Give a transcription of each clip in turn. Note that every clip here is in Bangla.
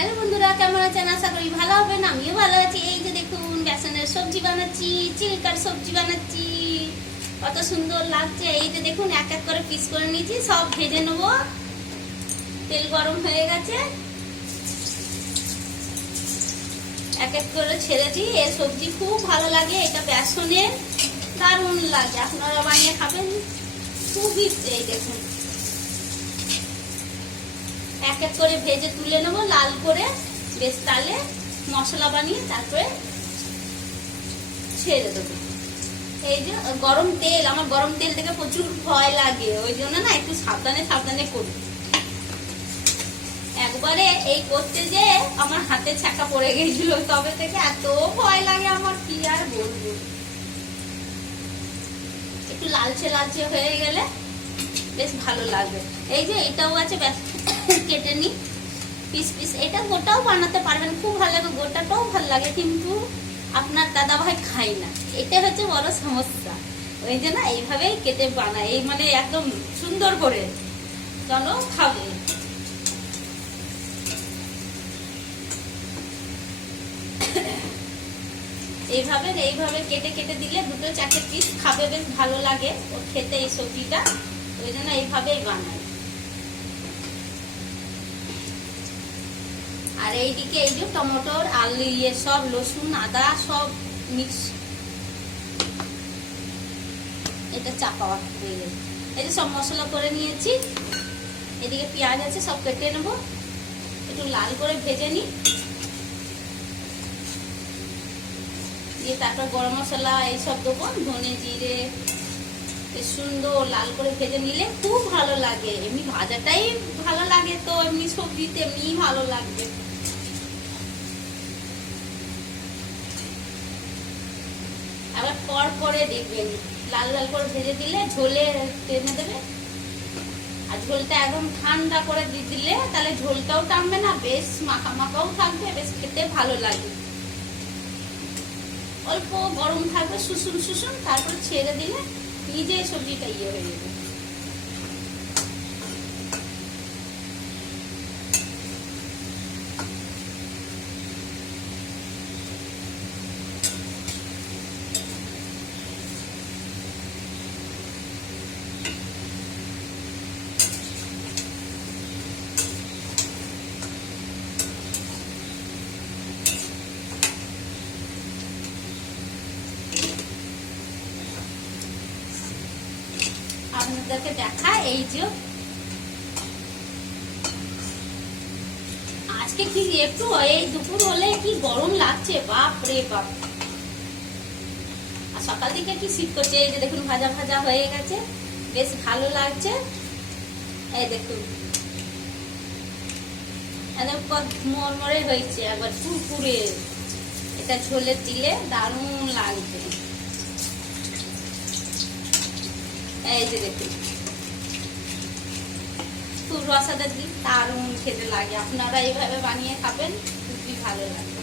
হ্যালো বন্ধুরা, কেমন আছেন? আশা করি ভালো হবেন। আমিও ভালো আছি। এই যে দেখুন, বেসনের সবজি বানাচ্ছি, চিলকার সবজি বানাচ্ছি। কত সুন্দর লাগছে। এই যে দেখুন, এক এক করে পিস করে নিয়েছি, সব ভেজে নেব। তেল গরম হয়ে গেছে, এক এক করে ছেড়েছি। এই সবজি খুব ভালো লাগে, এটা বেসনের দারুণ লাগে। আপনারা বানিয়ে খাবেন, খুবই। এই দেখুন, এক এক করে ভেজে তুলে নেবো লাল করে, বেশ তালে মশলা বানিয়ে তারপরে ছেড়ে দেবো। এই যে গরম তেল, আমার গরম তেল থেকে প্রচুর ভয় লাগে, ওই জন্য না একটু সাবধানে সাবধানে করি। একবারে এই করতে যে আমার হাতে ছাকা পড়ে গেছিল, তবে থেকে এত ভয় লাগে আমার, কি আর বলবো। একটু লালচে লালচে হয়ে গেলে বেশ ভালো লাগবে। এই যে এটাও আছে, কেটে নি পিস পিস। এটা গোটাও বানাতে পারবেন, খুব ভালো লাগে, গোটাটাও ভালো লাগে, কিন্তু আপনার দাদা ভাই খাই না, এটা হচ্ছে বড় সমস্যা। ওই যে না এইভাবেই কেটে বানায়, এই মানে একদম সুন্দর করে। চলো খাবে। এইভাবে এইভাবে কেটে কেটে দিলে দুটো চারটে পিস খাবে, বেশ ভালো লাগে ও খেতে এই সবজিটা। ওই জন্য এইভাবেই বানাই। আর এইদিকে এই যে টমেটোর, আলু, ইয়ে সব রসুন আদা সব মিক্স, এটা চাপা হয়ে গেছে। এই যে সব মশলা করে নিয়েছি। এদিকে পেঁয়াজ আছে, সব কেটে নেবো, একটু লাল করে ভেজে নিই। দিয়ে তারপর গরম মশলা এইসব দেবো, ধনে জিরে, সুন্দর লাল করে ভেজে নিলে খুব ভালো লাগে। এমনি ভাজাটাই ভালো লাগে, তো এমনি সবজিতে এমনি ভালো লাগবে। আবার পর পরে দেখবেন লাল লাল করে ভেজে দিলে ঝোলে টেনে দেবে। আর ঝোলটা একদম ঠান্ডা করে দিলে তাহলে ঝোলটাও টানবে না, বেশ মাখা মাখাও থাকবে, বেশ খেতে ভালো লাগে। অল্প গরম থাকবে, শুশুন শুশুন, তারপরে ছেড়ে দিলে নিজে সবজিটা ইয়ে হয়ে যাবে। আপনাদেরকে দেখা, এই যে আজকে কি একটু এই দুপুর হলে কি গরম লাগছে, বাপ রে বাপ। আর সকাল দিকে কি শীত করছে। এই যে দেখুন, ভাজা ভাজা হয়ে গেছে, বেশ ভালো লাগছে। এই দেখুন একদম মরমরে হয়েছে, একবার ফুরফুরে। এটা ঝোলে দিলে দারুণ লাগবে। এই যে দেখুন, খুব রসাটা দিই, দারুণ খেতে লাগে। আপনারা এইভাবে বানিয়ে খাবেন, খুবই ভালো লাগবে।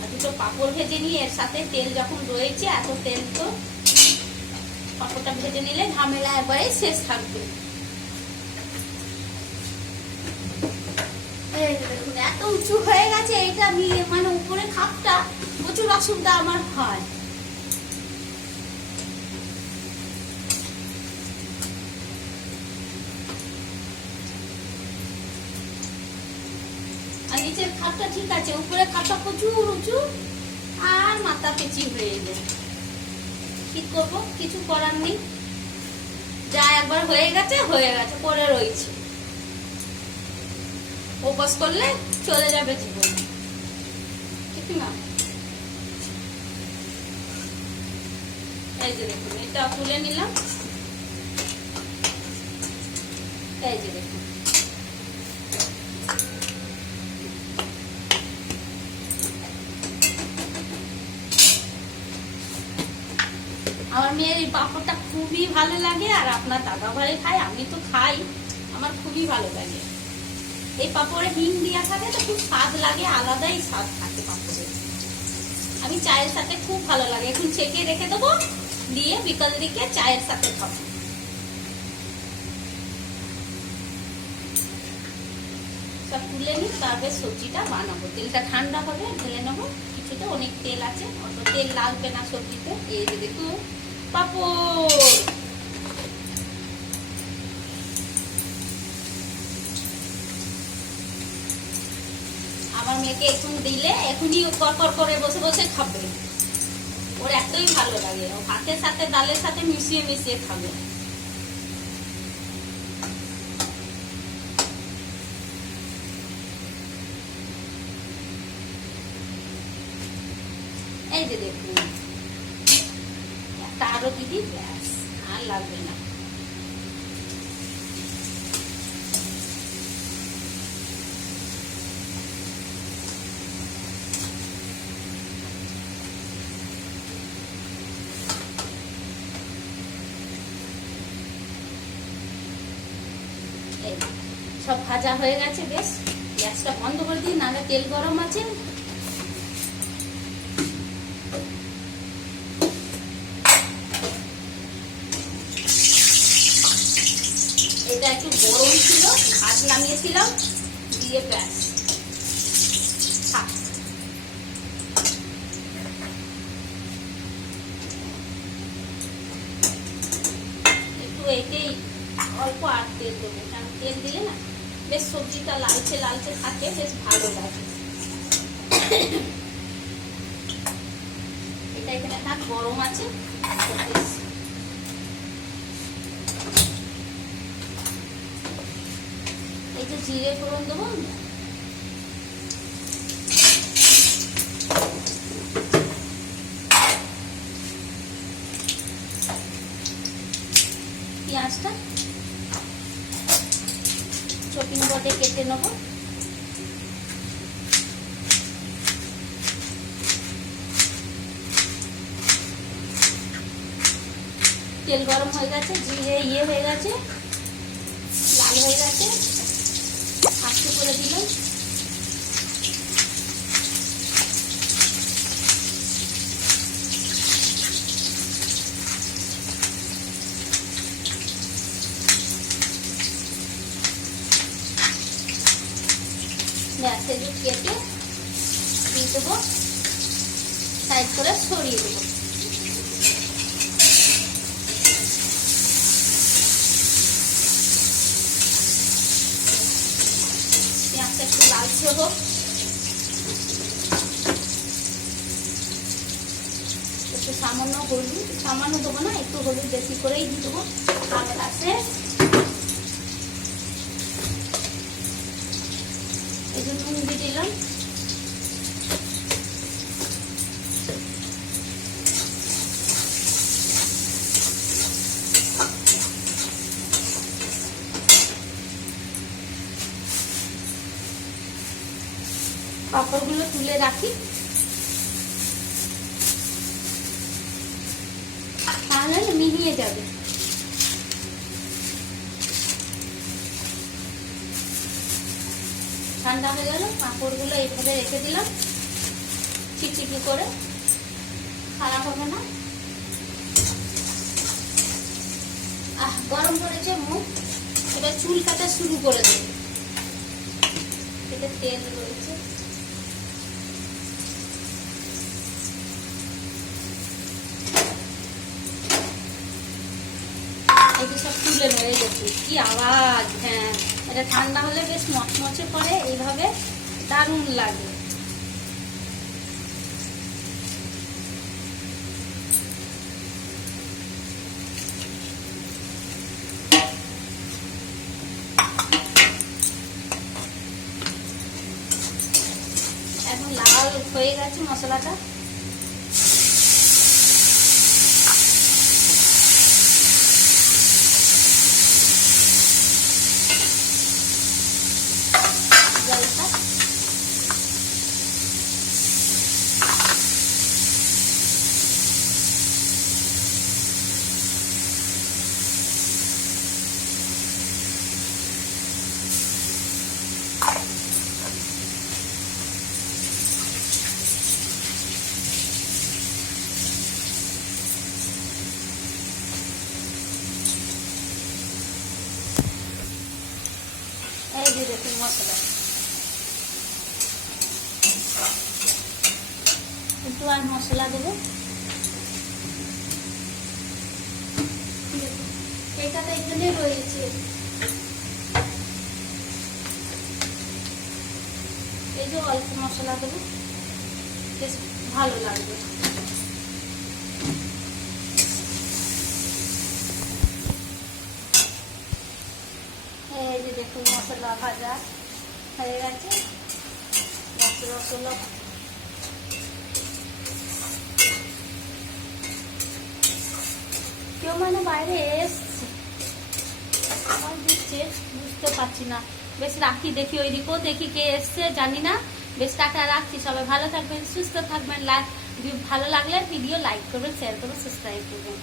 আর দুটো পাঁপড় ভেজে নিয়ে এর সাথে তেল যখন রয়েছে, এত তেল তো পাঁপড়টা ভেজে নিলে ঝামেলা একবারে শেষ থাকবে। এই দেখুন, এত উঁচু হয়ে গেছে এটা, মানে উপরে খাপটা প্রচুর অসুবিধা আমার হয়। আর নিচের খাপটা ঠিক আছে, উপরে খাপটা প্রচুর উঁচু আর মাথা পেঁচি হয়ে যায়। কি করব, কিছু করার নেই। যা একবার হয়ে গেছে হয়ে গেছে, পরে রয়েছে। উপোস করলে চলে যাবে জীবন, ঠিক না? এই যে দেখুন, এটা তুলে নিলাম। এই যে দেখুন, আমার মেয়ের এই পাঁপড়টা খুবই ভালো লাগে। আর আপনার দাদা ভাই খায়, আমি তো খাই, আমার খুবই ভালো লাগে। এই পাঁপড়ে হিং দেওয়া থাকে তো খুব স্বাদ লাগে, আলাদাই স্বাদ থাকে পাঁপড়ে। আমি চায়ের সাথে খুব ভালো লাগে। এখন ছেঁকে রেখে দেবো, দিয়ে বিকাল দিকে চায়ের সাথে খাবো। সব তুলে নিই, তারপরে সবজিটা বানাবো। তেলটা ঠান্ডা হবে, ঢেলে নেবো। কিছুতে অনেক তেল আছে, অত তেল লাগবে না সবজিতে। এই যে দেখুন পাপড়। আমার মেয়েকে এখন দিলে এখনই কর করে বসে বসে খাবে। ওর এতই ভালো লাগে, ও ভাতের সাথে ডালের সাথে মিশিয়ে মিশিয়ে খাবে। এই যে দেখুন একটা আরো দিদি, ব্যাস আর লাগবে না। সব ভাজা হয়ে গেছে, বেশ গ্যাসটা বন্ধ করে দিই, নাহলে তেল গরম আছে। এটা একটু গরম ছিল, ভাত নামিয়েছিলাম, দিয়ে ব্যাস থাক। একটু এতেই অল্প আর তেল দেবো, কারণ তেল দিলে না বেশ সবজিটা লালচে লালচে থাকে, বেশ ভালো লাগে। এটা এখানে থাক, গরম আছে। এই যে জিরে ফোড়ন দেবো, পেঁয়াজটা চপিং বোর্ডে কেটে নেব। তেল গরম হয়ে গেছে, জিরে হয়ে গেছে, লাল হয়ে গেছে, আস্তে করে দিলাম। ব্যাস একটু কেটে দিয়ে দেবো, সাইড করে সরিয়ে দেবো। পেঁয়াজটা একটু লালচে হোক। একটু সামান্য হলুদ, সামান্য দেবো না, একটু হলুদ বেশি করেই দিয়ে দেবো। আর আছে এই জন্য নুন দিয়ে দিলাম। পাঁপড়গুলো তুলে রাখি, তাহলে মিলিয়ে যাবে। ঠান্ডা হয়ে গেল, পাঁপড়গুলো এইভাবে রেখে দিলাম, চিকচিকি করে, খারাপ হবে না। গরম করেছে মুখ, এবার চুল কাটা শুরু করে দেবে। এটা তেল রয়েছে, এই যে সব তুলে নেড়ে গেছে। কি আওয়াজ! হ্যাঁ, এটা ঠান্ডা হলে বেশ মচমচে করে, এইভাবে দারুণ লাগে। এখন লাল হয়ে গেছে মশলাটা। জলটা এই যে দেখুন মশলা একটু আর মশলা দেবো। এটা তো এখানে রয়েছে। এই যে অল্প মশলা দেবো, বেশ ভালো লাগবে। এই যে দেখুন মশলা ভাজা হয়ে গেছে। মশলা কেউ মানে বাইরে এসছে দিচ্ছে, বুঝতে পারছি না। বেশ রাখি, দেখি ওইদিকেও দেখি কে এসছে জানি না। বেশ টাটা, রাখছি। সবাই ভালো থাকবেন, সুস্থ থাকবেন। ভালো লাগলে ভিডিও লাইক করবেন, শেয়ার করবেন, সাবস্ক্রাইব করবেন।